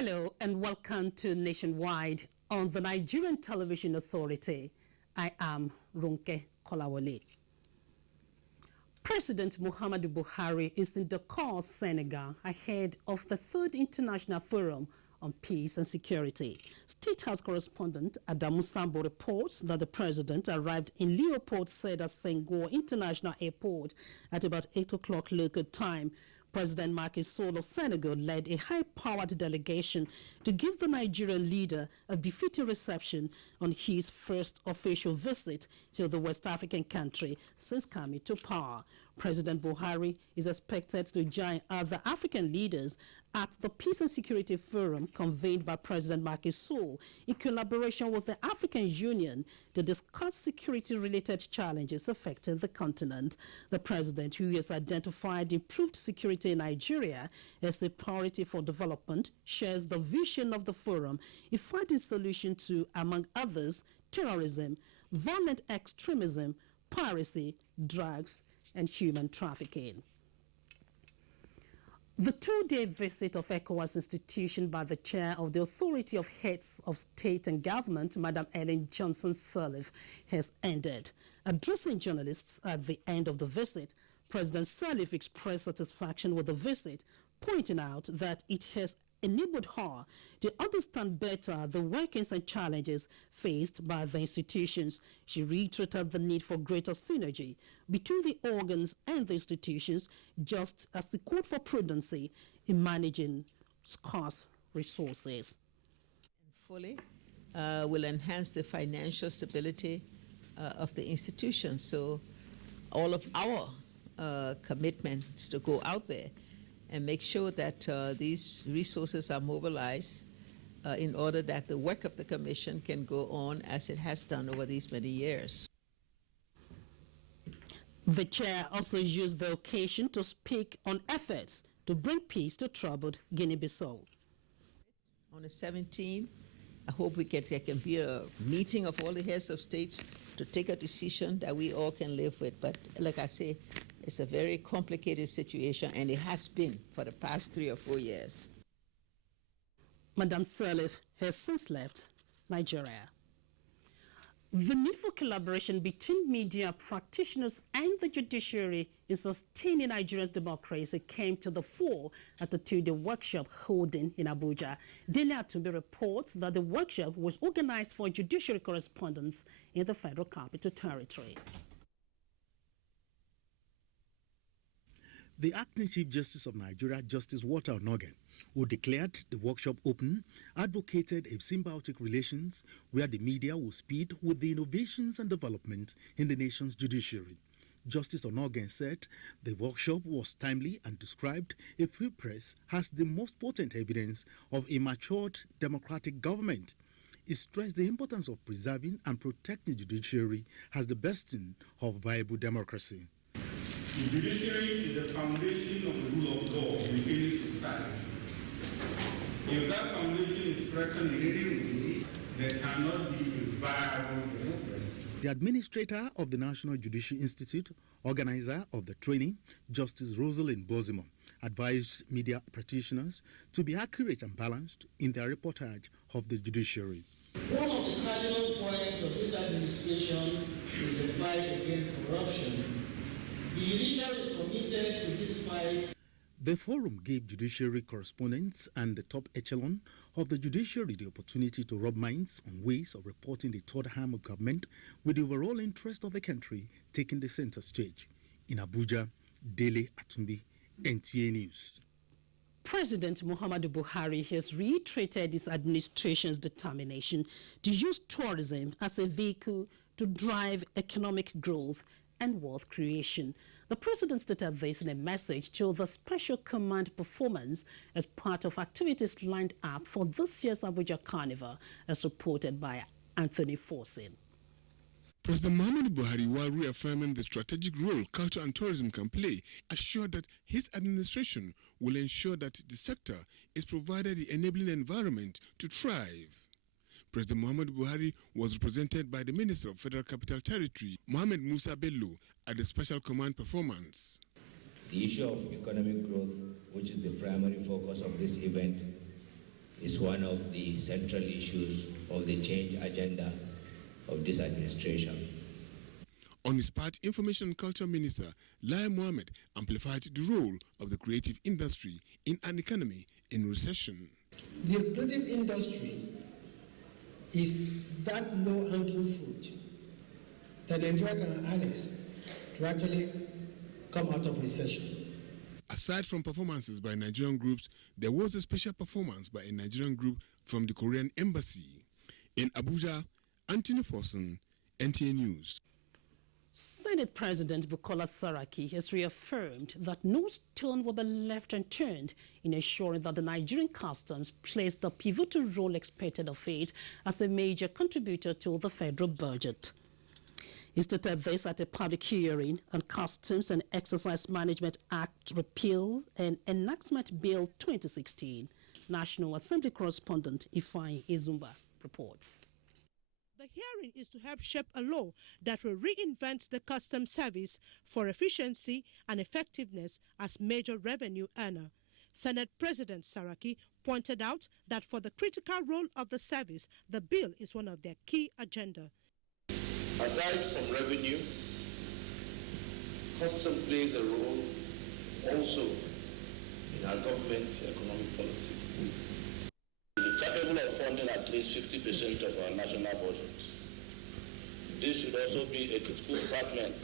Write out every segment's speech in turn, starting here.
Hello and welcome to Nationwide on the Nigerian Television Authority. I am Ronke Kolawole. President Muhammadu Buhari is in Dakar, Senegal, ahead of the 3rd International Forum on Peace and Security. State House correspondent Adamu Sambo reports that the president arrived in Leopold Sedar Senghor International Airport at about 8 o'clock local time. President Macky Sall of Senegal led a high-powered delegation to give the Nigerian leader a befitting reception on his first official visit to the West African country since coming to power. President Buhari is expected to join other African leaders at the Peace and Security Forum convened by President Macky Sall in collaboration with the African Union to discuss security-related challenges affecting the continent. The president, who has identified improved security in Nigeria as a priority for development, shares the vision of the forum in finding solutions to, among others, terrorism, violent extremism, piracy, drugs, and human trafficking. The two-day visit of ECOWAS institution by the chair of the Authority of Heads of State and Government, Madam Ellen Johnson Sirleaf, has ended. Addressing journalists at the end of the visit, President Sirleaf expressed satisfaction with the visit, pointing out that it has enabled her to understand better the workings and challenges faced by the institutions. She reiterated the need for greater synergy between the organs and the institutions, just as the call for prudency in managing scarce resources. Fully will enhance the financial stability of the institutions. So all of our commitments to go out there and make sure that these resources are mobilized in order that the work of the Commission can go on as it has done over these many years. The chair also used the occasion to speak on efforts to bring peace to troubled Guinea-Bissau. On the 17th, I hope there can be a meeting of all the heads of states to take a decision that we all can live with. But like I say, it's a very complicated situation, and it has been for the past 3 or 4 years. Madam Sirleaf has since left Nigeria. The need for collaboration between media practitioners and the judiciary in sustaining Nigeria's democracy came to the fore at a 2-day workshop holding in Abuja. Daily Atumbi reports that the workshop was organized for judiciary correspondents in the Federal Capital Territory. The Acting Chief Justice of Nigeria, Justice Walter Onogen, who declared the workshop open, advocated a symbiotic relations where the media will speed with the innovations and development in the nation's judiciary. Justice Onogen said the workshop was timely and described a free press as the most potent evidence of a matured democratic government. He stressed the importance of preserving and protecting the judiciary as the bastion of viable democracy. The judiciary is the foundation of the rule of law in any society. If that foundation is threatened in any way, there cannot be a viable democracy. The administrator of the National Judicial Institute, organizer of the training, Justice Rosalind Bozimo, advised media practitioners to be accurate and balanced in their reportage of the judiciary. One of the cardinal points of this administration is the fight against corruption. The judiciary is committed to this fight. The forum gave judiciary correspondents and the top echelon of the judiciary the opportunity to rub minds on ways of reporting the third arm of government, with the overall interest of the country taking the center stage. In Abuja, Daily Atumbi, NTA News. President Muhammadu Buhari has reiterated his administration's determination to use tourism as a vehicle to drive economic growth and wealth creation. The president stated this in a message to the Special Command performance as part of activities lined up for this year's Abuja Carnival, as reported by Anthony Forsin. President Muhammadu Buhari, while reaffirming the strategic role culture and tourism can play, assured that his administration will ensure that the sector is provided the enabling environment to thrive. President Muhammadu Buhari was represented by the Minister of Federal Capital Territory, Mohammed Musa Bello, at the Special Command performance. The issue of economic growth, which is the primary focus of this event, is one of the central issues of the change agenda of this administration. On his part, Information and Culture Minister Lai Mohammed amplified the role of the creative industry in an economy in recession. The creative industry is that low-hanging fruit that Nigeria can harness to actually come out of recession. Aside from performances by Nigerian groups, there was a special performance by a Nigerian group from the Korean Embassy. In Abuja, Anthony Forson, NTA News. Senate President Bukola Saraki has reaffirmed that no stone will be left unturned in ensuring that the Nigerian customs plays the pivotal role expected of it as a major contributor to the federal budget. He stated this at a public hearing on Customs and Exercise Management Act Repeal and Enactment Bill 2016. National Assembly correspondent Ifeanyi Izumba reports. The hearing is to help shape a law that will reinvent the customs service for efficiency and effectiveness as major revenue earner. Senate President Saraki pointed out that for the critical role of the service, the bill is one of their key agenda. Aside from revenue, customs plays a role also in our government economic policy. We're capable of funding at least 50% of our national budget. This should also be a critical department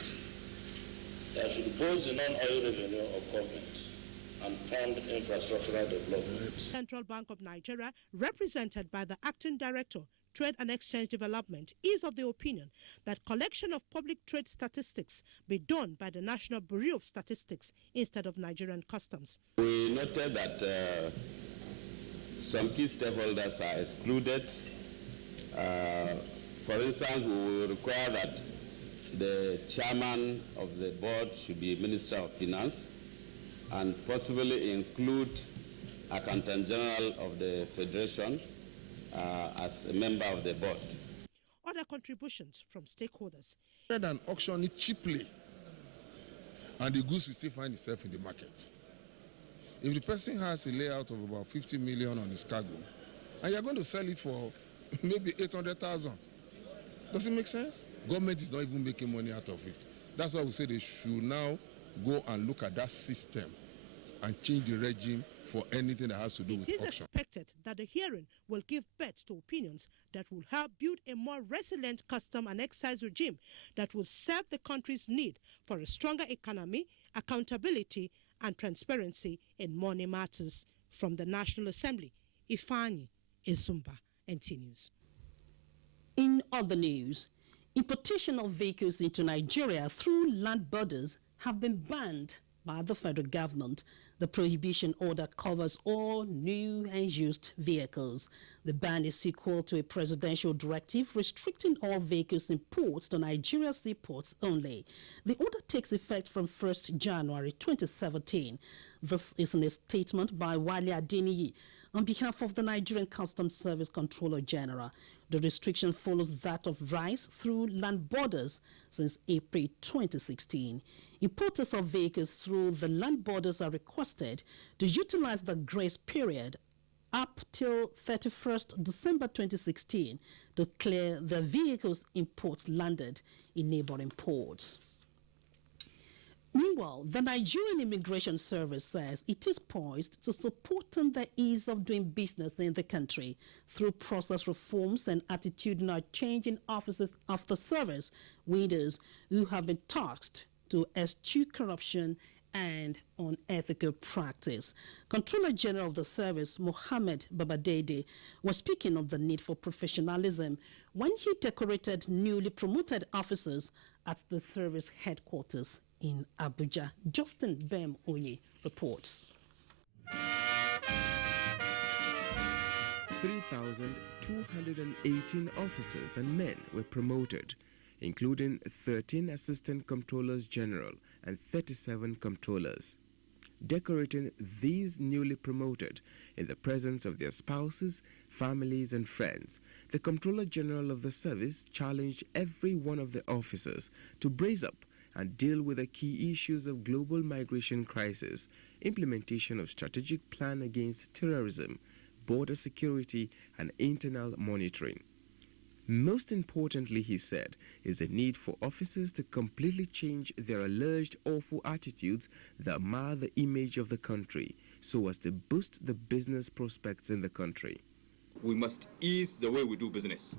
that should boost the non-oil revenue of government and fund infrastructural development. Central Bank of Nigeria, represented by the Acting Director, Trade and Exchange Development, is of the opinion that collection of public trade statistics be done by the National Bureau of Statistics instead of Nigerian Customs. We noted that some key stakeholders are excluded. For instance, we will require that the chairman of the board should be Minister of Finance and possibly include Accountant General of the Federation as a member of the board. Other contributions from stakeholders. Rather than auction it cheaply, and the goods will still find itself in the market. If the person has a layout of about 50 million on his cargo, and you're going to sell it for maybe 800,000, does it make sense? Government is not even making money out of it. That's why we say they should now go and look at that system and change the regime for anything that has to do with auction. It is expected that the hearing will give birth to opinions that will help build a more resilient custom and excise regime that will serve the country's need for a stronger economy, accountability, and transparency in money matters. From the National Assembly, Ifeanyi Izumba, NT News. In other news, importation of vehicles into Nigeria through land borders have been banned by the federal government. The prohibition order covers all new and used vehicles. The ban is equal to a presidential directive restricting all vehicles imports to Nigeria's seaports only. The order takes effect from 1st January 2017. This is in a statement by Wale Adeniyi on behalf of the Nigerian Customs Service Controller General. The restriction follows that of rice through land borders since April 2016. Importers of vehicles through the land borders are requested to utilize the grace period up till 31st December 2016 to clear their vehicles' imports landed in neighboring ports. Meanwhile, the Nigerian Immigration Service says it is poised to support the ease of doing business in the country through process reforms and attitudinal change in officers of the service, leaders who have been tasked to eschew corruption and unethical practice. Controller General of the service, Mohammed Babadede, was speaking of the need for professionalism when he decorated newly promoted officers at the service headquarters in Abuja. Justin Bem Oye reports. 3,218 officers and men were promoted, including 13 Assistant Comptrollers General and 37 Comptrollers. Decorating these newly promoted in the presence of their spouses, families and friends, the Comptroller General of the service challenged every one of the officers to brace up and deal with the key issues of global migration crisis, implementation of strategic plan against terrorism, border security and internal monitoring. Most importantly, he said, is the need for officers to completely change their alleged awful attitudes that mar the image of the country so as to boost the business prospects in the country. We must ease the way we do business.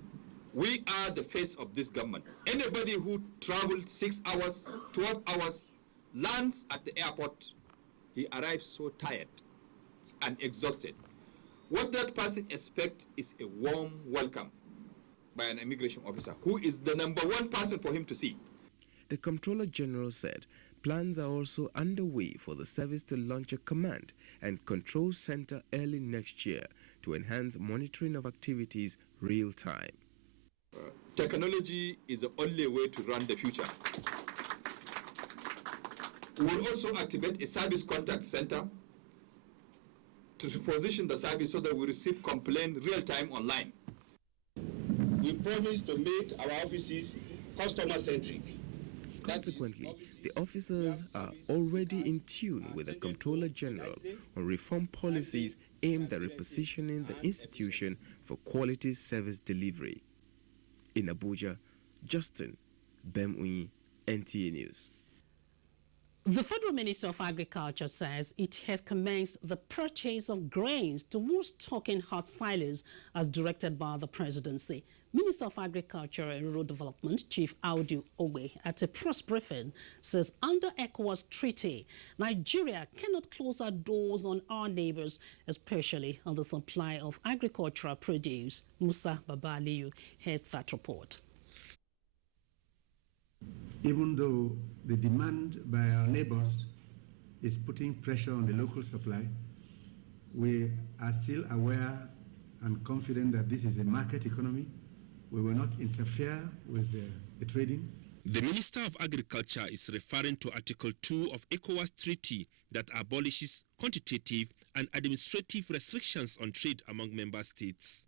We are the face of this government. Anybody who traveled 6 hours, 12 hours, lands at the airport, he arrives so tired and exhausted. What that person expects is a warm welcome by an immigration officer, who is the #1 person for him to see. The Comptroller General said plans are also underway for the service to launch a command and control center early next year to enhance monitoring of activities real time. Technology is the only way to run the future. We will also activate a service contact center to position the service so that we receive complaint real time online. We promise to make our offices customer-centric. Consequently, the officers are already in tune with the Comptroller General on reform policies aimed at repositioning the institution for quality service delivery. In Abuja, Justin Bemunyi, NTA News. The Federal Minister of Agriculture says it has commenced the purchase of grains towards stocking hot silos as directed by the presidency. Minister of Agriculture and Rural Development, Chief Audu Ogbe, at a press briefing, says under ECOWAS treaty, Nigeria cannot close our doors on our neighbors, especially on the supply of agricultural produce. Musa Babaliu has that report. Even though the demand by our neighbors is putting pressure on the local supply, we are still aware and confident that this is a market economy. We will not interfere with the trading. The Minister of Agriculture is referring to Article 2 of ECOWAS Treaty that abolishes quantitative and administrative restrictions on trade among member states.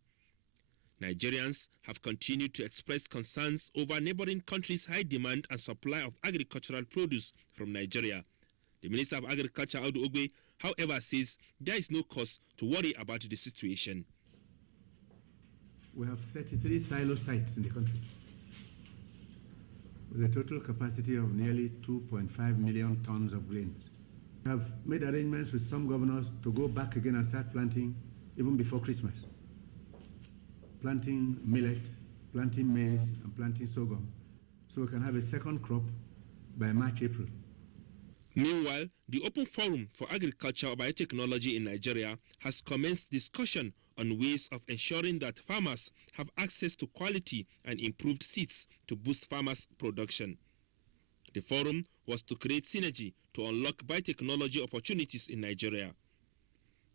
Nigerians have continued to express concerns over neighboring countries' high demand and supply of agricultural produce from Nigeria. The Minister of Agriculture, Audu Ogbe, however, says there is no cause to worry about the situation. We have 33 silo sites in the country with a total capacity of nearly 2.5 million tons of grains. We have made arrangements with some governors to go back again and start planting even before Christmas. Planting millet, planting maize, and planting sorghum, so we can have a second crop by March, April. Meanwhile, the Open Forum for Agriculture Biotechnology in Nigeria has commenced discussion on ways of ensuring that farmers have access to quality and improved seeds to boost farmers' production. The forum was to create synergy to unlock biotechnology opportunities in Nigeria.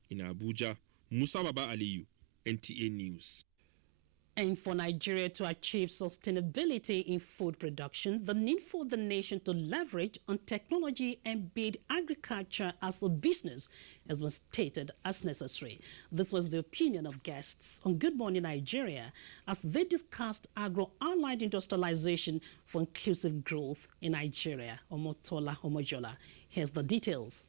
In Abuja, Musa Baba Aliyu, NTA News. And for Nigeria to achieve sustainability in food production, the need for the nation to leverage on technology and build agriculture as a business has been stated as necessary. This was the opinion of guests on Good Morning Nigeria as they discussed agro-allied industrialization for inclusive growth in Nigeria. Omotola Omojola. Here's the details.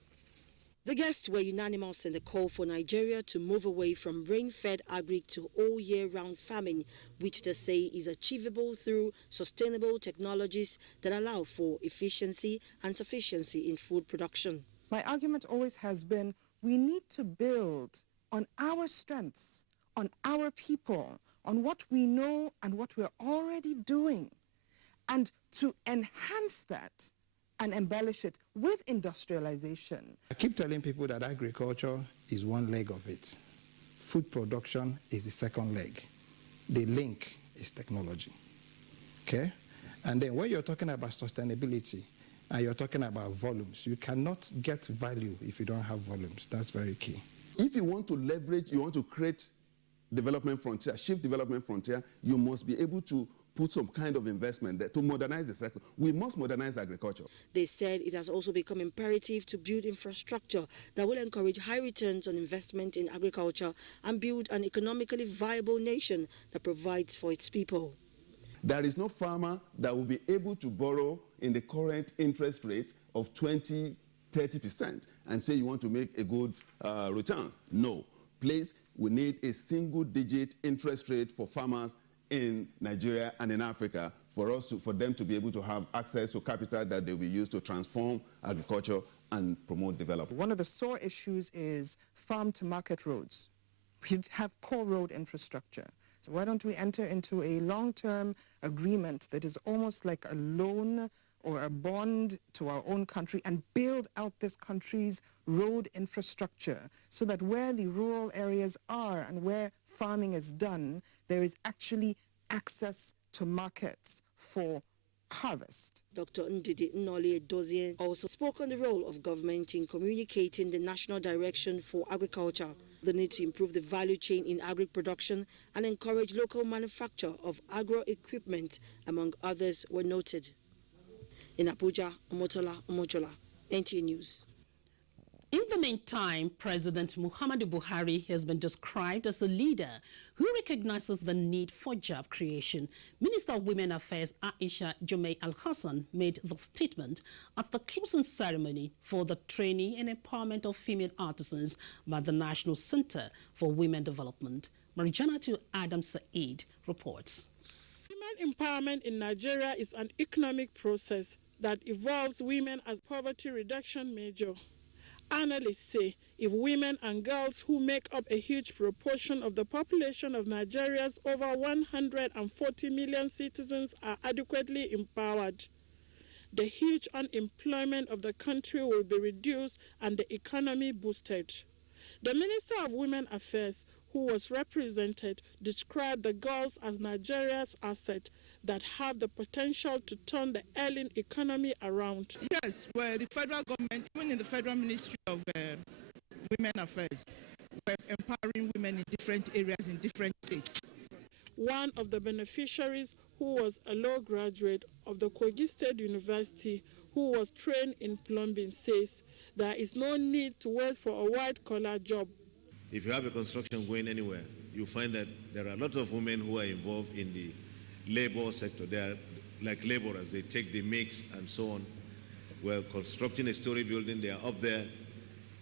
The guests were unanimous in the call for Nigeria to move away from rain-fed agric to all-year-round farming, which they say is achievable through sustainable technologies that allow for efficiency and sufficiency in food production. My argument always has been we need to build on our strengths, on our people, on what we know and what we're already doing, and to enhance that and embellish it with industrialization. I keep telling people that agriculture is one leg of it. Food production is the second leg. The link is technology, okay? And then when you're talking about sustainability and you're talking about volumes, you cannot get value if you don't have volumes. That's very key. If you want to leverage, you want to create development frontier, shift development frontier, you must be able to put some kind of investment there to modernize the sector. We must modernize agriculture. They said it has also become imperative to build infrastructure that will encourage high returns on investment in agriculture and build an economically viable nation that provides for its people. There is no farmer that will be able to borrow in the current interest rate of 20-30% and say you want to make a good return. No. Please We need a single-digit interest rate for farmers in Nigeria and in Africa for them to be able to have access to capital that they will use to transform agriculture and promote development. One of the sore issues is farm-to-market roads. We have poor road infrastructure. So why don't we enter into a long-term agreement that is almost like a loan or a bond to our own country and build out this country's road infrastructure so that where the rural areas are and where farming is done, there is actually access to markets for harvest. Dr. Ndidi Nnoli Edozien also spoke on the role of government in communicating the national direction for agriculture, the need to improve the value chain in agri-production and encourage local manufacture of agro-equipment, among others, were noted. In Abuja, Omotola Omojola, NTA News. In the meantime, President Muhammadu Buhari has been described as a leader who recognizes the need for job creation. Minister of Women Affairs Aisha Jumei Al-Hassan made the statement at the closing ceremony for the training and empowerment of female artisans by the National Center for Women Development. Marijanatu Adam Said reports. Women empowerment in Nigeria is an economic process that involves women as poverty reduction measure. Analysts say if women and girls who make up a huge proportion of the population of Nigeria's over 140 million citizens are adequately empowered, the huge unemployment of the country will be reduced and the economy boosted. The Minister of Women Affairs, who was represented, described the girls as Nigeria's asset that have the potential to turn the ailing economy around. Yes, well, the federal government, even in the Federal Ministry of Women Affairs, we're empowering women in different areas in different states. One of the beneficiaries, who was a law graduate of the Kogi State University, who was trained in plumbing, says there is no need to wait for a white-collar job. If you have a construction going anywhere, you find that there are a lot of women who are involved in the labor sector. They are like laborers. They take the mix and so on. We're constructing a story building. They are up there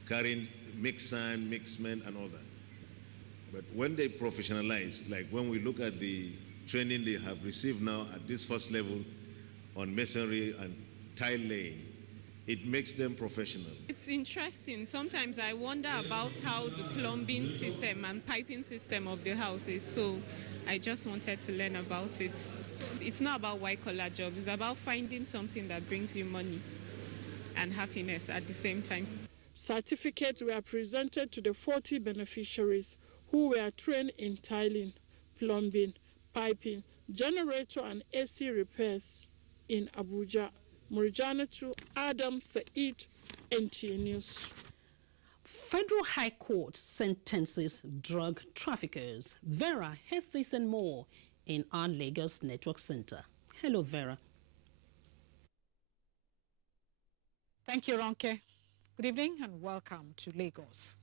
carrying mix sand, mix cement, and all that. But when they professionalize, like when we look at the training they have received now at this first level on masonry and tile laying, it makes them professional. It's interesting. Sometimes I wonder about how the plumbing system and piping system of the house is. So I just wanted to learn about it. So it's not about white-collar jobs. It's about finding something that brings you money and happiness at the same time. Certificates were presented to the 40 beneficiaries who were trained in tiling, plumbing, piping, generator and AC repairs in Abuja. Marijanatu Adam Said, NTA News. Federal High Court sentences drug traffickers. Vera has this and more in our Lagos Network Center. Hello, Vera. Thank you, Ronke. Good evening and welcome to Lagos.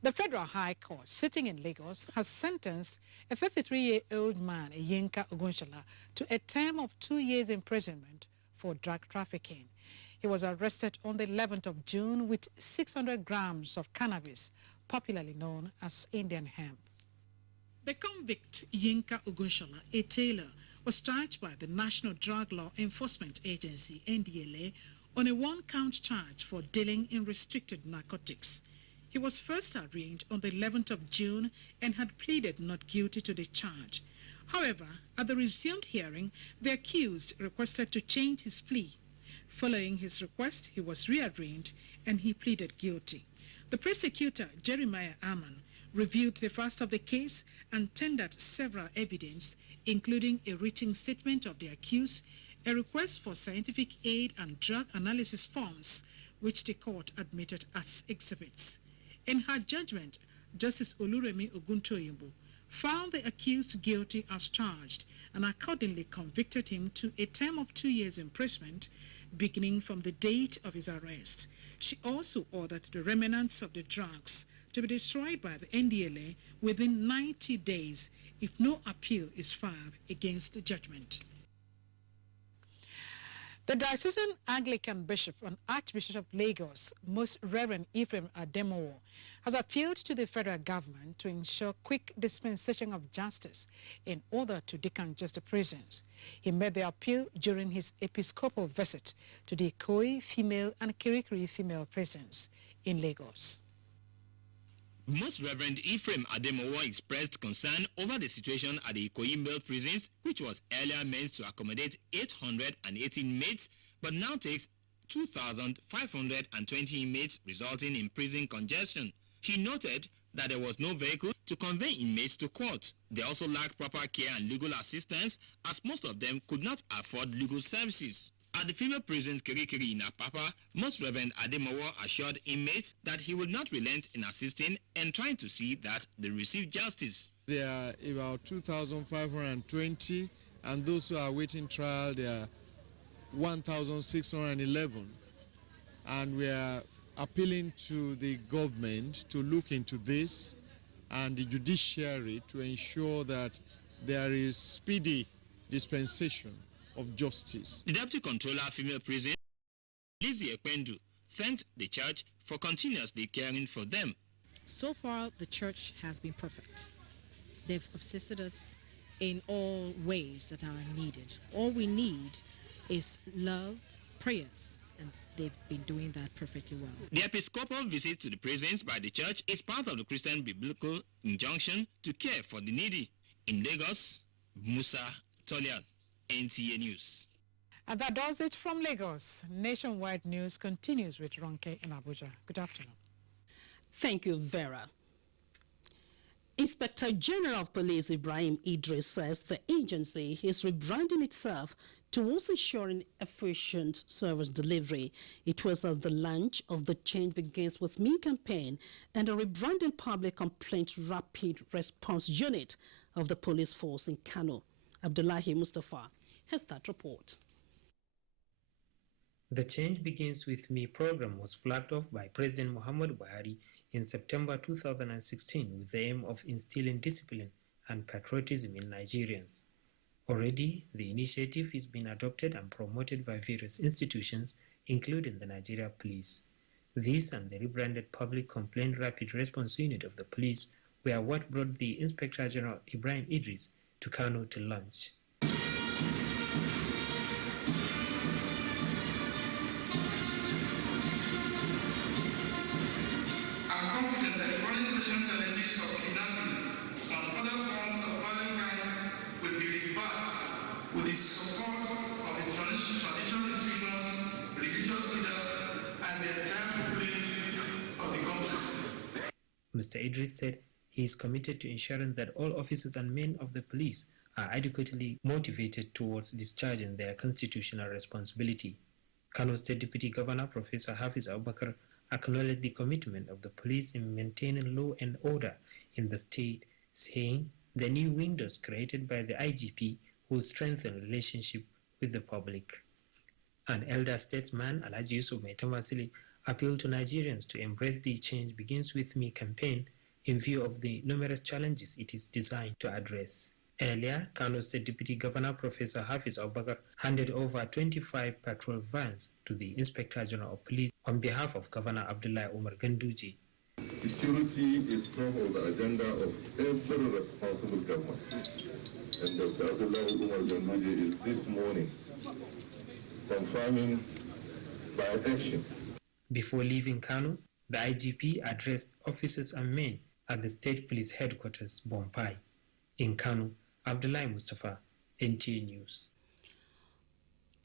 The Federal High Court sitting in Lagos has sentenced a 53-year-old man, Yinka Ogunshola, to a term of 2 years imprisonment for drug trafficking. He was arrested on the 11th of June with 600 grams of cannabis, popularly known as Indian hemp. The convict, Yinka Ogunshola, a tailor, was charged by the National Drug Law Enforcement Agency, NDLA, on a one-count charge for dealing in restricted narcotics. He was first arraigned on the 11th of June and had pleaded not guilty to the charge. However, at the resumed hearing, the accused requested to change his plea. Following his request, he was rearraigned and he pleaded guilty. The prosecutor, Jeremiah Aman, reviewed the first of the case and tendered several evidence, including a written statement of the accused, a request for scientific aid and drug analysis forms, which the court admitted as exhibits. In her judgment, Justice Oluremi Oguntoyinbo found the accused guilty as charged and accordingly convicted him to a term of 2 years imprisonment beginning from the date of his arrest. She also ordered the remnants of the drugs to be destroyed by the NDLA within 90 days if no appeal is filed against the judgment. The Diocesan Anglican Bishop and Archbishop of Lagos, Most Reverend Ephraim Ademowo, has appealed to the federal government to ensure quick dispensation of justice in order to decongest the prisons. He made the appeal during his episcopal visit to the Ikoyi female and Kirikiri female prisons in Lagos. Most Reverend Ephraim Ademowo expressed concern over the situation at the Ikoyi male prisons, which was earlier meant to accommodate 880 inmates, but now takes 2,520 inmates, resulting in prison congestion. He noted that there was no vehicle to convey inmates to court. They also lacked proper care and legal assistance, as most of them could not afford legal services. At the female prisons Kirikiri in Apapa, Most Reverend Ademowo assured inmates that he would not relent in assisting and trying to see that they receive justice. There are about 2,520, and those who are awaiting trial, there are 1,611. And we are appealing to the government to look into this and the judiciary to ensure that there is speedy dispensation of justice. The Deputy Controller Female Prison, Lizzie Ekwendu, thanked the church for continuously caring for them. So far, the church has been perfect. They've assisted us in all ways that are needed. All we need is love, prayers, and they've been doing that perfectly well. The episcopal visit to the prisons by the church is part of the Christian biblical injunction to care for the needy. In Lagos, Musa Tolian, NTA News. And that does it from Lagos. Nationwide News continues with Ronke in Abuja. Good afternoon. Thank you, Vera. Inspector General of Police Ibrahim Idris says the agency is rebranding itself towards ensuring efficient service delivery. It was at the launch of the Change Begins With Me campaign and the rebranding Public Complaint Rapid Response Unit of the police force in Kano. Abdullahi Mustafa has that report. The Change Begins With Me program was flagged off by President Muhammadu Buhari in September 2016 with the aim of instilling discipline and patriotism in Nigerians. Already, the initiative is being adopted and promoted by various institutions, including the Nigeria Police. This and the rebranded Public Complaint Rapid Response Unit of the police were what brought the Inspector General Ibrahim Idris to Kano to launch. I'm confident that the current present challenges of kidnappings and other forms of violent crimes will be reversed with the support of the traditional institutions, religious leaders, and the entire populace of the country. Mr. Idris said he is committed to ensuring that all officers and men of the police are adequately motivated towards discharging their constitutional responsibility. Kano State Deputy Governor Professor Hafiz Abubakar acknowledged the commitment of the police in maintaining law and order in the state, saying the new windows created by the IGP will strengthen relationship with the public. An elder statesman, Alhaji Yusuf Maitamasili, appealed to Nigerians to embrace the Change Begins With Me campaign in view of the numerous challenges it is designed to address. Earlier, Kano State Deputy Governor Professor Hafiz Abubakar handed over 25 patrol vans to the Inspector General of Police on behalf of Governor Abdullahi Umar Ganduji. Security is top of the agenda of every responsible government. And Dr. Abdullahi Umar Ganduji is this morning confirming by action. Before leaving Kano, the IGP addressed officers and men at the State Police Headquarters, Bompai. In Kano, Abdullahi Mustafa, NTA News.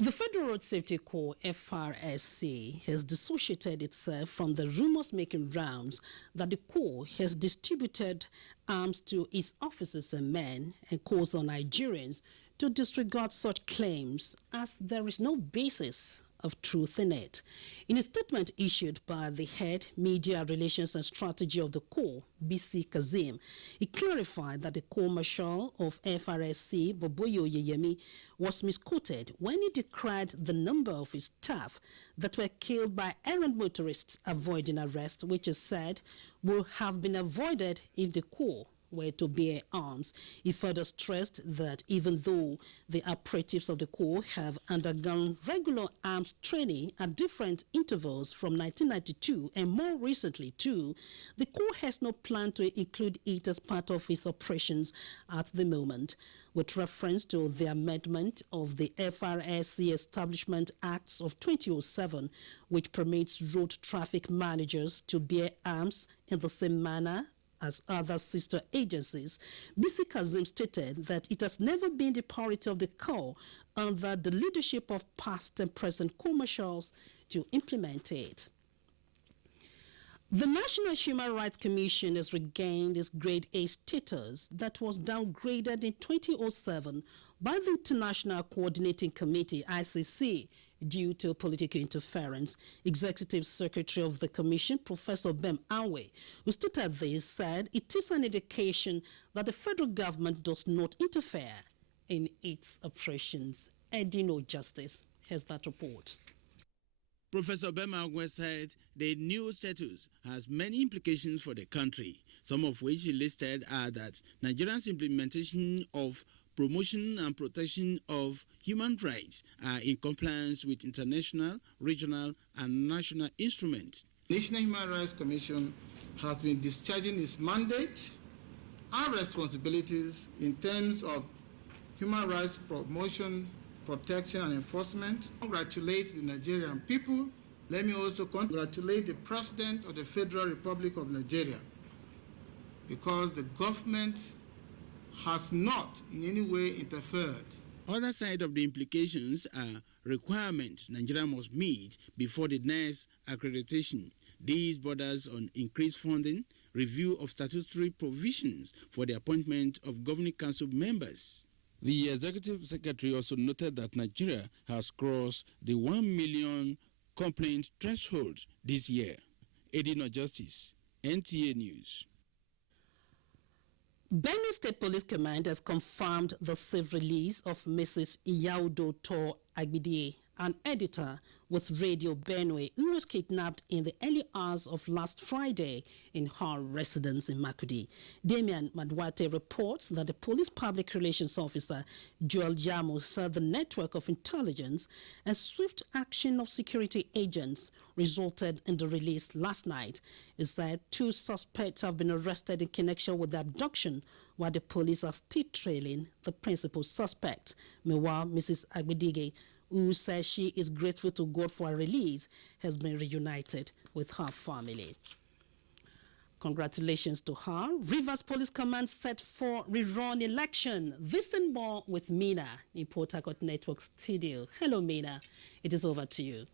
The Federal Road Safety Corps, FRSC, has dissociated itself from the rumors making rounds that the Corps has distributed arms to its officers and men and calls on Nigerians to disregard such claims as there is no basis of truth in it. In a statement issued by the head Media Relations and Strategy of the Corps, BC Kazim, he clarified that the Corps Marshal of FRSC, Boboyo Yeyemi, was misquoted when he decried the number of his staff that were killed by errant motorists avoiding arrest, which is said would have been avoided if the Corps were to bear arms. He further stressed that even though the operatives of the Corps have undergone regular arms training at different intervals from 1992 and more recently too, the Corps has no plan to include it as part of its operations at the moment. With reference to the amendment of the FRSC Establishment Acts of 2007, which permits road traffic managers to bear arms in the same manner as other sister agencies, Bisi Kazim stated that it has never been the priority of the Corps under the leadership of past and present Corps Marshals to implement it. The National Human Rights Commission has regained its Grade A status that was downgraded in 2007 by the International Coordinating Committee, ICC, due to political interference. Executive Secretary of the Commission, Professor Bem Awe, who stated this, said it is an indication that the federal government does not interfere in its operations. Edino Justice has that report. Professor Bemagwe said the new status has many implications for the country, some of which he listed are that Nigeria's implementation of promotion and protection of human rights are in compliance with international, regional, and national instruments. The National Human Rights Commission has been discharging its mandate and responsibilities in terms of human rights promotion, protection and enforcement. I congratulate the Nigerian people. Let me also congratulate the President of the Federal Republic of Nigeria, because the government has not in any way interfered. Other side of the implications are requirements Nigeria must meet before the next accreditation. These borders on increased funding, review of statutory provisions for the appointment of governing council members. The Executive Secretary also noted that Nigeria has crossed the 1 million complaint threshold this year. Edino Justice, NTA News. Benue State Police Command has confirmed the safe release of Mrs. Iyaudo Tor Agbidie, an editor with Radio Benue, who was kidnapped in the early hours of last Friday in her residence in Makurdi. Damian Madwate reports that the police public relations officer, Joel Jamo, said the network of intelligence and swift action of security agents resulted in the release last night. He said 2 suspects have been arrested in connection with the abduction, while the police are still trailing the principal suspect. Meanwhile, Mrs. Agbidie, who says she is grateful to God for her release, has been reunited with her family. Congratulations to her. Rivers Police Command set for rerun election. This and more with Mina in Port Harcourt Network Studio. Hello, Mina. It is over to you.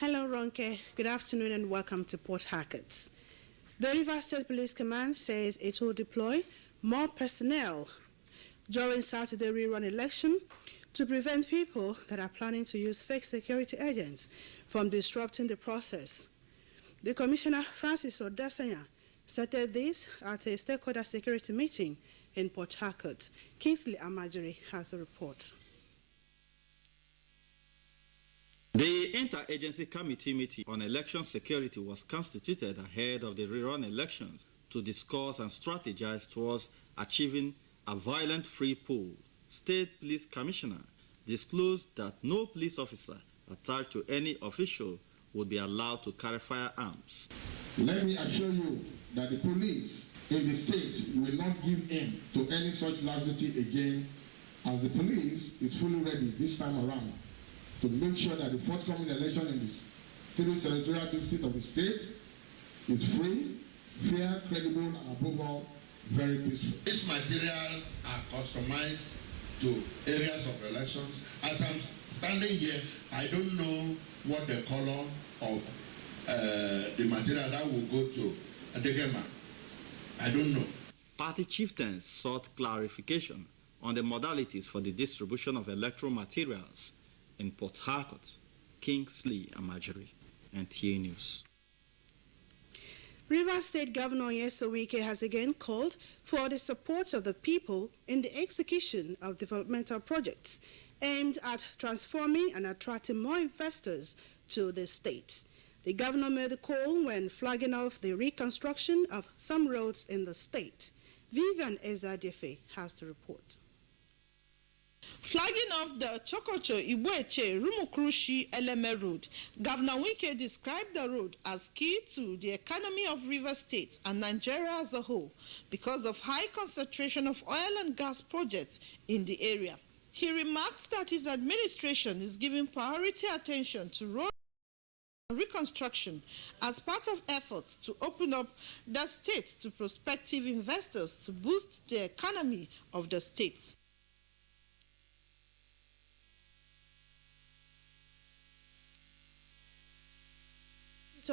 Hello, Ronke. Good afternoon and welcome to Port Harcourt. The Rivers State Police Command says it will deploy more personnel during Saturday rerun election to prevent people that are planning to use fake security agents from disrupting the process. The Commissioner, Francis Odesanya, stated this at a stakeholder security meeting in Port Harcourt. Kingsley Amajiri has a report. The Interagency Committee meeting on election security was constituted ahead of the rerun elections to discuss and strategize towards achieving a violent-free poll. State Police Commissioner disclosed that no police officer attached to any official would be allowed to carry firearms. Let me assure you that the police in the state will not give in to any such laxity again, as the police is fully ready this time around to make sure that the forthcoming election in the 3 senatorial district of the state is free, fair, credible, and above all, very peaceful. These materials are customized to areas of elections. As I'm standing here, I don't know what the color of the material that will go to Adegema. I don't know. Party chieftains sought clarification on the modalities for the distribution of electoral materials in Port Harcourt. Kingsley Amajiri, NTA News. Rivers State Governor Nyeso Wike has again called for the support of the people in the execution of developmental projects aimed at transforming and attracting more investors to the state. The governor made the call when flagging off the reconstruction of some roads in the state. Vivian Ezadiefe has the report. Flagging off the Chokocho Iweche Rumukrushi Eleme Road, Governor Wike described the road as key to the economy of Rivers State and Nigeria as a whole because of high concentration of oil and gas projects in the area. He remarked that his administration is giving priority attention to road reconstruction as part of efforts to open up the state to prospective investors to boost the economy of the state.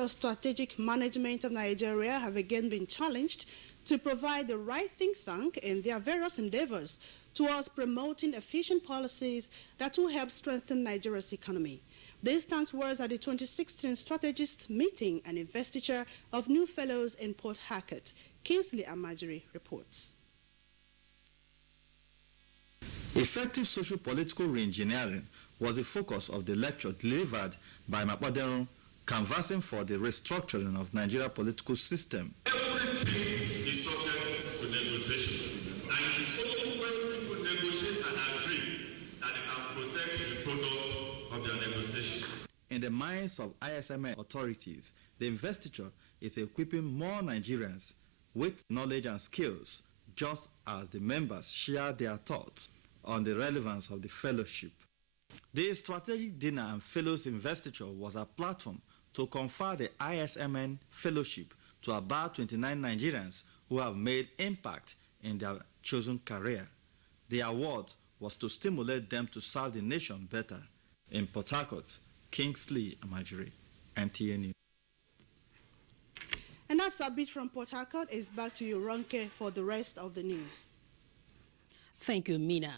Strategic management of Nigeria have again been challenged to provide the right think tank in their various endeavors towards promoting efficient policies that will help strengthen Nigeria's economy. This stands words at the 2016 Strategist meeting and investiture of new fellows in Port Harcourt. Kingsley Amajiri reports. Effective socio-political reengineering was the focus of the lecture delivered by Mapadero, canvassing for the restructuring of Nigeria's political system. Everything is subject to negotiation, and it is only when people negotiate and agree that they can protect the product of their negotiation. In the minds of ISMN authorities, the investiture is equipping more Nigerians with knowledge and skills, just as the members share their thoughts on the relevance of the fellowship. The strategic dinner and fellows investiture was a platform to confer the ISMN fellowship to about 29 Nigerians who have made impact in their chosen career. The award was to stimulate them to serve the nation better. In Port Harcourt, Kingsley Amajiri, NTA News. And that's a bit from Port Harcourt. It's back to you, Ronke, for the rest of the news. Thank you, Mina.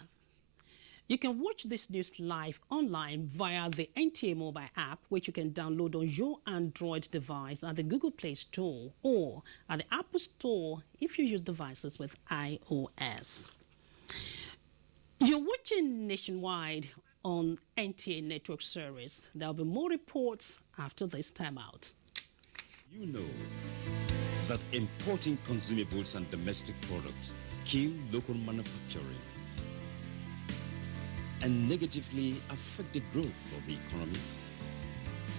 You can watch this news live online via the NTA mobile app, which you can download on your Android device at the Google Play Store or at the Apple Store if you use devices with iOS. You're watching Nationwide on NTA Network Service. There'll be more reports after this timeout. You know that importing consumables and domestic products kill local manufacturing and negatively affect the growth of the economy,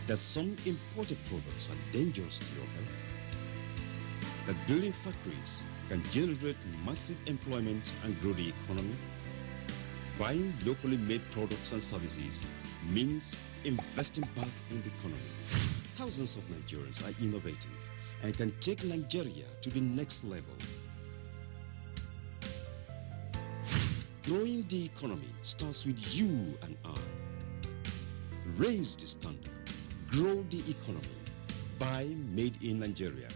that some imported products are dangerous to your health, that building factories can generate massive employment and grow the economy. Buying locally made products and services means investing back in the economy. Thousands of Nigerians are innovative and can take Nigeria to the next level. Growing the economy starts with you and I. Raise the standard. Grow the economy. Buy Made in Nigeria.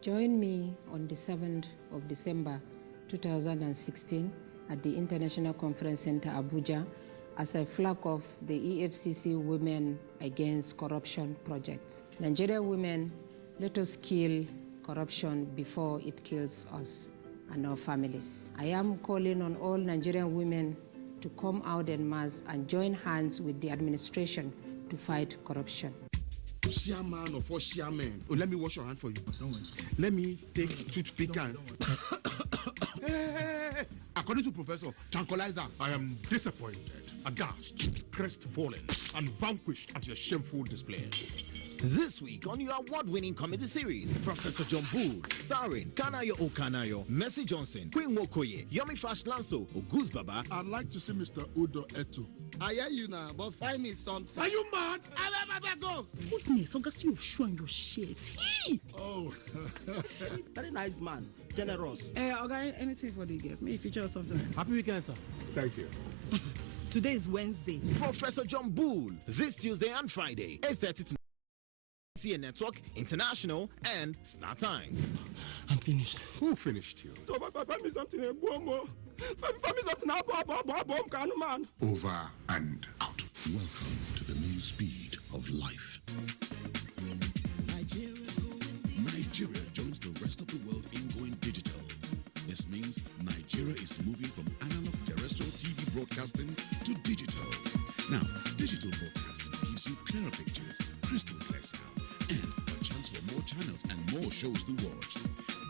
Join me on the 7th of December 2016 at the International Conference Center, Abuja, as I flag off the EFCC Women Against Corruption project. Nigerian women, let us kill corruption before it kills us and our families. I am calling on all Nigerian women to come out en masse and join hands with the administration to fight corruption. Chairman of all chairmen. Oh, let me wash your hand for you. Don't worry. Let me take toothpick and... Hey. According to Professor Tranquilizer, I am disappointed, aghast, crestfallen, and vanquished at your shameful display. This week on your award-winning comedy series, Professor John Bull, starring Kanayo Okanayo, Mercy Johnson, Queen Wokoye, Yomi Fash Lanso, Oguz Baba. I'd like to see Mr. Udo Eto. I hear you now, but find me something. Are you mad? Go. Goodness, August, you showing your shit. Oh. Very nice man, generous. Okay, anything for the guests. Maybe feature or something. Happy weekend, sir. Thank you. Today is Wednesday. Professor John Bull, this Tuesday and Friday, 8:30 to NTA Network, International, and Star Times. I'm finished. Who finished you? Find me something. Over and out. Welcome to the new speed of life. Nigeria joins the rest of the world in going digital. This means Nigeria is moving from analog terrestrial TV broadcasting to digital. Now, digital broadcasting gives gives you clearer pictures, crystal clear sound, and a chance for more channels and more shows to watch.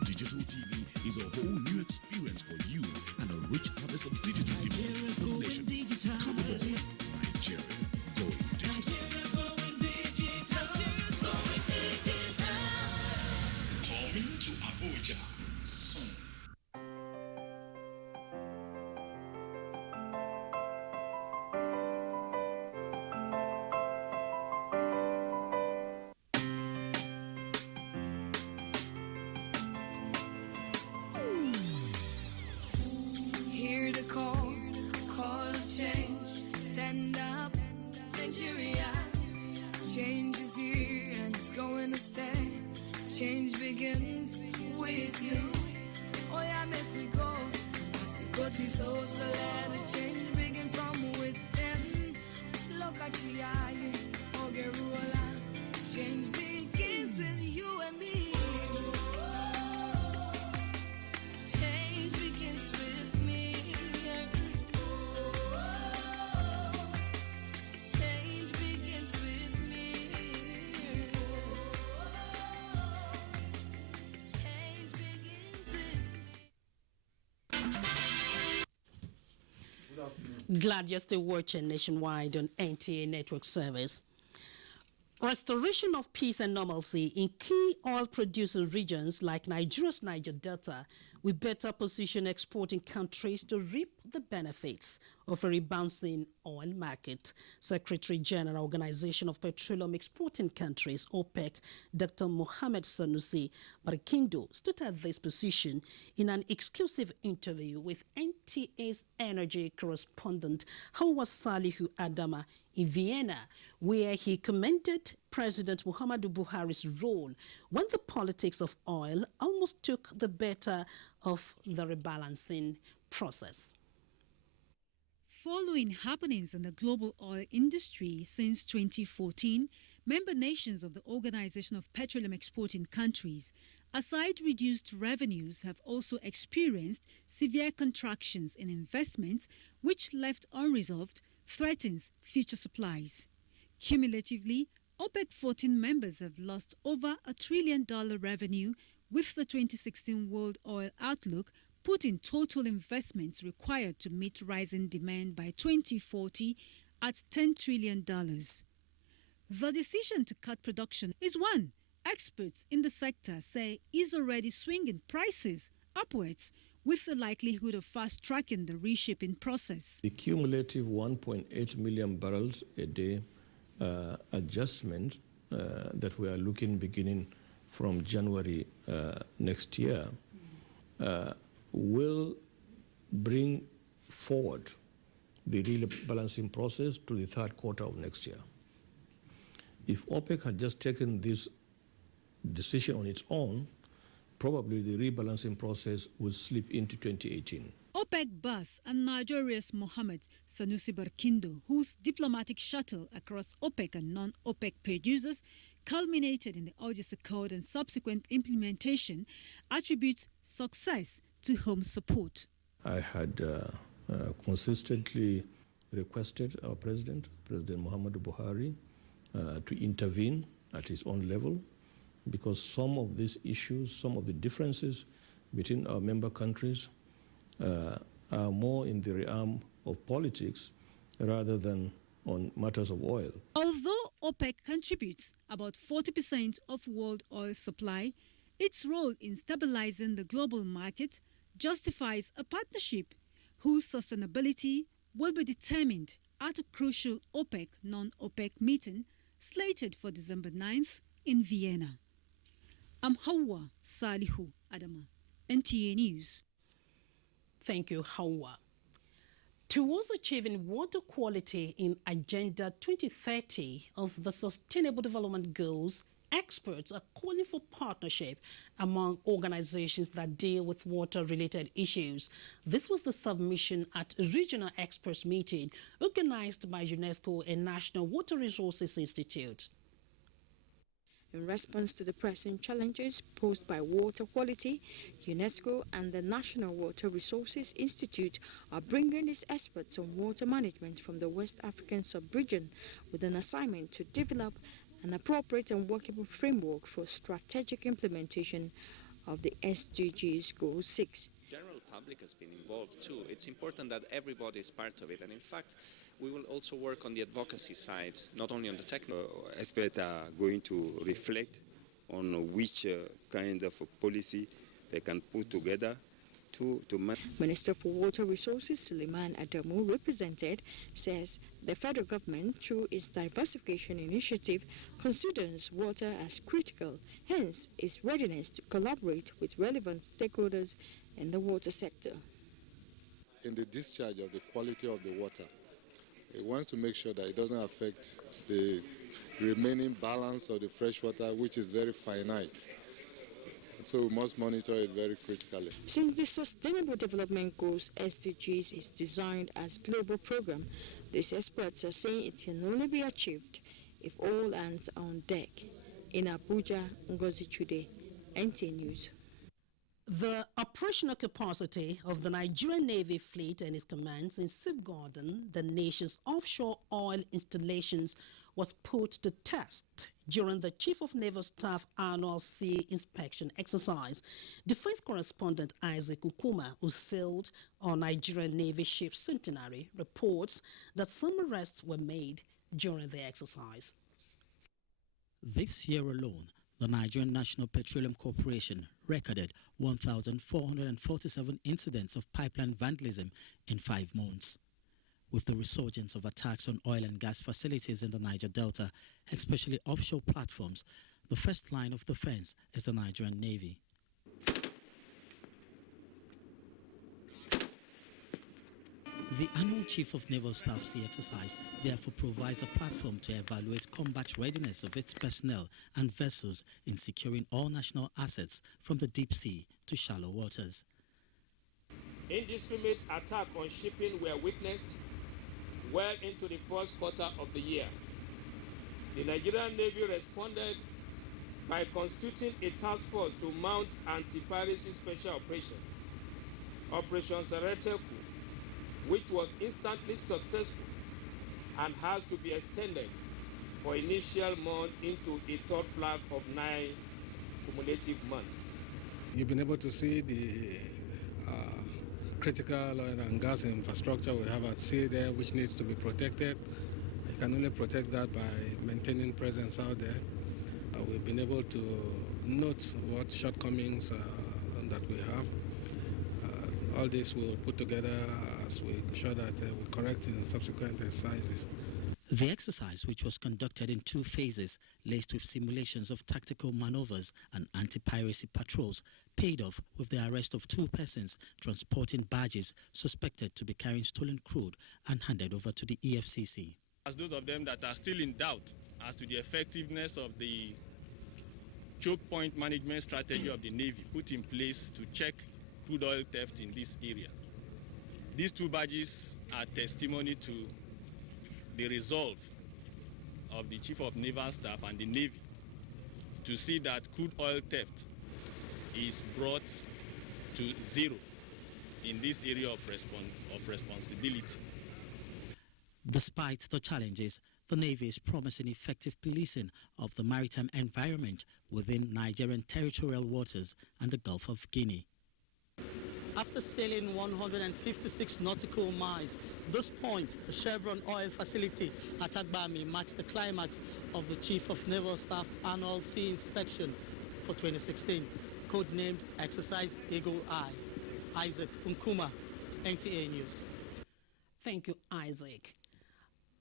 Digital TV is a whole new experience for you and a rich harvest of digital devices for the nation. Come aboard, Nigeria going digital. Coming to Abuja soon. Hear the call of change. Stand up, Nigeria. Change is here and it's going to stay. Change begins with you. Oh yeah, make we go. Go to so let the change begin from within. Look at you, Ogerola. Change begins with you and me. Change begins with me. Change begins with me. Change begins with me. Glad you're still watching Nationwide on NTA Network Service. Restoration of peace and normalcy in key oil-producing regions like Nigeria's Niger Delta will better position exporting countries to reap the benefits of a rebouncing oil market. Secretary General Organization of Petroleum Exporting Countries, OPEC, Dr. Mohamed Sanusi Barkindo, stated this position in an exclusive interview with NTA's energy correspondent Hawa Salihu Adama in Vienna, where he commended President Muhammadu Buhari's role when the politics of oil almost took the better of the rebalancing process. Following happenings in the global oil industry since 2014, member nations of the Organization of Petroleum Exporting Countries, aside reduced revenues, have also experienced severe contractions in investments, which, left unresolved, threatens future supplies. Cumulatively, OPEC 14 members have lost over $1 trillion revenue, with the 2016 World Oil Outlook putting total investments required to meet rising demand by 2040 at $10 trillion. The decision to cut production is one experts in the sector say is already swinging prices upwards, with the likelihood of fast-tracking the reshaping process. The cumulative 1.8 million barrels a day adjustment that we are looking beginning from January next year will bring forward the rebalancing process to the third quarter of next year. If OPEC had just taken this decision on its own, probably the rebalancing process would slip into 2018. OPEC boss and Nigeria's Mohamed Sanusi Barkindo, whose diplomatic shuttle across OPEC and non-OPEC producers culminated in the August Accord and subsequent implementation, attributes success to home support. I had consistently requested our President Muhammadu Buhari, to intervene at his own level, because some of these issues, some of the differences between our member countries are more in the realm of politics rather than on matters of oil. Although OPEC contributes about 40% of world oil supply, its role in stabilizing the global market justifies a partnership whose sustainability will be determined at a crucial OPEC non-OPEC meeting slated for December 9th in Vienna. I'm Hawa Salihu Adama, NTA News. Thank you, Hawa. Towards achieving water quality in Agenda 2030 of the Sustainable Development Goals, experts are calling for partnership among organizations that deal with water-related issues. This was the submission at a regional experts meeting organized by UNESCO and National Water Resources Institute. In response to the pressing challenges posed by water quality, UNESCO and the National Water Resources Institute are bringing its experts on water management from the West African sub-region with an assignment to develop an appropriate and workable framework for strategic implementation of the SDGs Goal 6. General public has been involved too. It's important that everybody is part of it, and in fact we will also work on the advocacy side, not only on the technical. Experts are going to reflect on which kind of policy they can put together to manage. Minister for Water Resources Suleiman Adamu, represented, says the federal government, through its diversification initiative, considers water as critical, hence its readiness to collaborate with relevant stakeholders in the water sector. In the discharge of the quality of the water, it wants to make sure that it doesn't affect the remaining balance of the fresh water, which is very finite. So we must monitor it very critically. Since the Sustainable Development Goals SDGs is designed as global program, these experts are saying it can only be achieved if all hands are on deck. In Abuja, Ngozi Chude, NTA News. The operational capacity of the Nigerian Navy fleet and its commands in safeguarding the nation's offshore oil installations was put to test during the Chief of Naval Staff annual sea inspection exercise. Defense correspondent Isaac Ukuma, who sailed on Nigerian Navy ship Centenary, reports that some arrests were made during the exercise. This year alone, the Nigerian National Petroleum Corporation recorded 1,447 incidents of pipeline vandalism in 5 months. With the resurgence of attacks on oil and gas facilities in the Niger Delta, especially offshore platforms, the first line of defense is the Nigerian Navy. The annual Chief of Naval Staff Sea exercise therefore provides a platform to evaluate combat readiness of its personnel and vessels in securing all national assets from the deep sea to shallow waters. Indiscriminate attacks on shipping were witnessed well into the first quarter of the year. The Nigerian Navy responded by constituting a task force to mount anti-piracy special operation, Operation Sareteku, which was instantly successful and has to be extended for initial month into a third flag of 9 cumulative months. You've been able to see the critical oil and gas infrastructure we have at sea there, which needs to be protected. You can only protect that by maintaining presence out there. We've been able to note what shortcomings that we have. All this we'll put together as we ensure that we correct in subsequent exercises. The exercise, which was conducted in 2 phases, laced with simulations of tactical maneuvers and anti-piracy patrols, paid off with the arrest of 2 persons transporting barges suspected to be carrying stolen crude and handed over to the EFCC. As those of them that are still in doubt as to the effectiveness of the choke point management strategy of the Navy put in place to check crude oil theft in this area. These 2 badges are testimony to the resolve of the Chief of Naval Staff and the Navy to see that crude oil theft is brought to zero in this area of responsibility. Despite the challenges, the Navy is promising effective policing of the maritime environment within Nigerian territorial waters and the Gulf of Guinea. After sailing 156 nautical miles, this point, the Chevron oil facility at Agbami, marks the climax of the Chief of Naval Staff annual sea inspection for 2016, codenamed Exercise Eagle Eye. Isaac Nkuma, NTA News. Thank you, Isaac.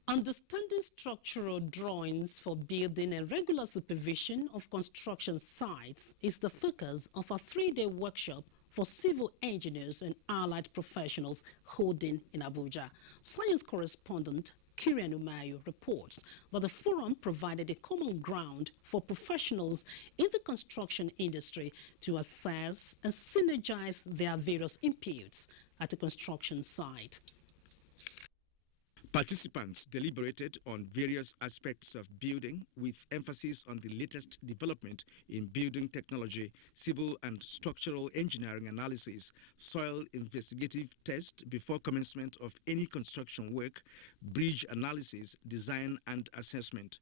Understanding structural drawings for building and regular supervision of construction sites is the focus of a 3-day workshop for civil engineers and allied professionals holding in Abuja. Science correspondent Kirian Umayu reports that the forum provided a common ground for professionals in the construction industry to assess and synergize their various inputs at a construction site. Participants deliberated on various aspects of building with emphasis on the latest development in building technology, civil and structural engineering analysis, soil investigative test before commencement of any construction work, bridge analysis, design and assessment.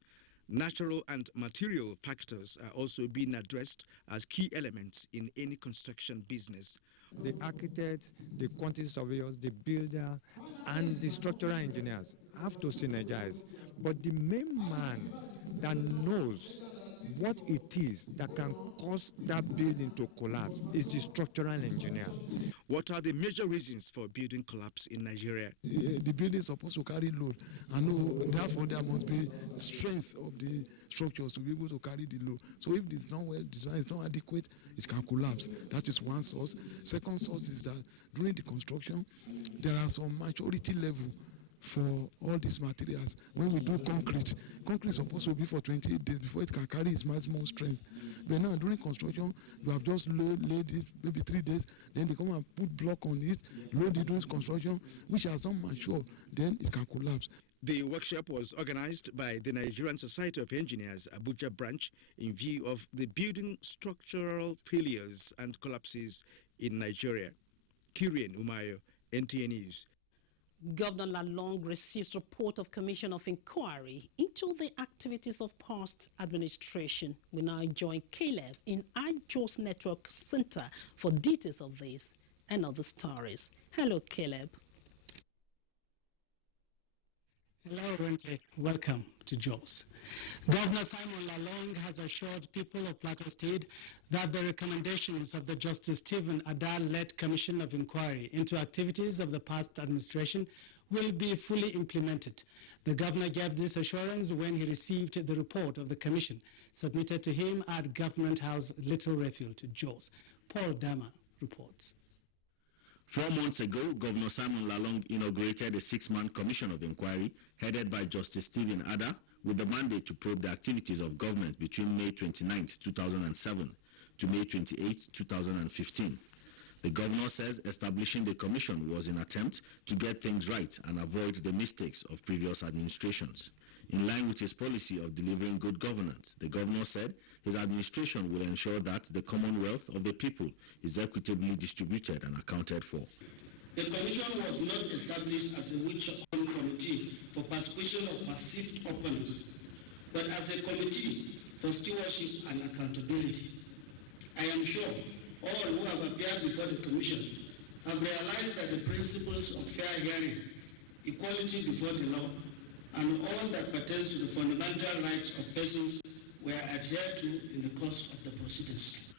Natural and material factors are also being addressed as key elements in any construction business. The architects, the quantity surveyors, the builder, and the structural engineers have to synergize. But the main man that knows what it is that can cause that building to collapse is the structural engineer. What are the major reasons for building collapse in Nigeria? The building is supposed to carry load, and therefore there must be strength of the structures to be able to carry the load. So if it's not well designed, it's not adequate, it can collapse. That is one source. Second source is that during the construction, there are some maturity level for all these materials. When we do concrete is supposed to be for 28 days before it can carry its maximum strength. But now during construction, you have just laid it maybe 3 days, then they come and put block on it, load it during construction, which has not matured, then it can collapse. The workshop was organized by the Nigerian Society of Engineers, Abuja branch, in view of the building structural failures and collapses in Nigeria. Kirian Umayo, NTA News. Governor Lalong receives report of Commission of Inquiry into the activities of past administration. We now join Caleb in Ajo's Network Center for details of this and other stories. Hello, Caleb. Hello, Renke. Welcome to Jos. Governor Simon Lalong has assured people of Plateau State that the recommendations of the Justice Stephen Ada-led Commission of Inquiry into activities of the past administration will be fully implemented. The governor gave this assurance when he received the report of the commission submitted to him at Government House, Little Refuge, Jos. Paul Dama reports. 4 months ago, Governor Simon Lalong inaugurated a 6-man commission of inquiry headed by Justice Stephen Ada with the mandate to probe the activities of government between May 29, 2007 to May 28, 2015. The governor says establishing the commission was an attempt to get things right and avoid the mistakes of previous administrations. In line with his policy of delivering good governance, the governor said his administration will ensure that the commonwealth of the people is equitably distributed and accounted for. The commission was not established as a witch-hunt committee for persecution of perceived opponents, but as a committee for stewardship and accountability. I am sure all who have appeared before the commission have realized that the principles of fair hearing, equality before the law, and all that pertains to the fundamental rights of persons were adhered to in the course of the proceedings.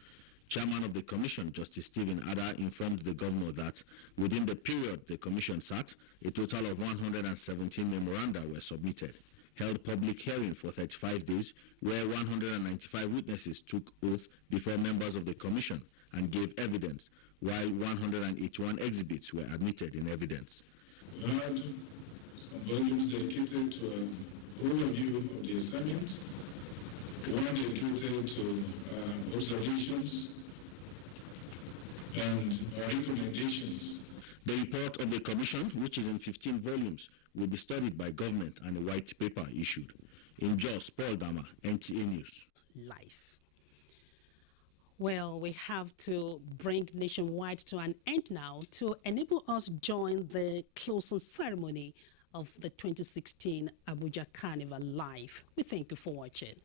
Chairman of the commission, Justice Stephen Ada, informed the governor that within the period the commission sat, a total of 117 memoranda were submitted, held public hearing for 35 days, where 195 witnesses took oath before members of the commission and gave evidence, while 181 exhibits were admitted in evidence. We had some volumes dedicated to a whole review of the assignment, one dedicated to observations and recommendations. The report of the commission, which is in 15 volumes, will be studied by government and a white paper issued. In Jos, Paul Dama, NTA News. Life. Well, we have to bring Nationwide to an end now to enable us join the closing ceremony of the 2016 Abuja Carnival live. We thank you for watching.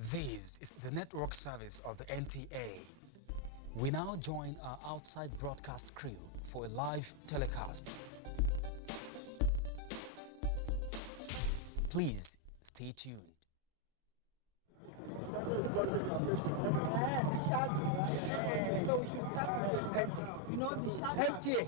This is the network service of the NTA. We now join our outside broadcast crew for a live telecast. Please stay tuned. NTA.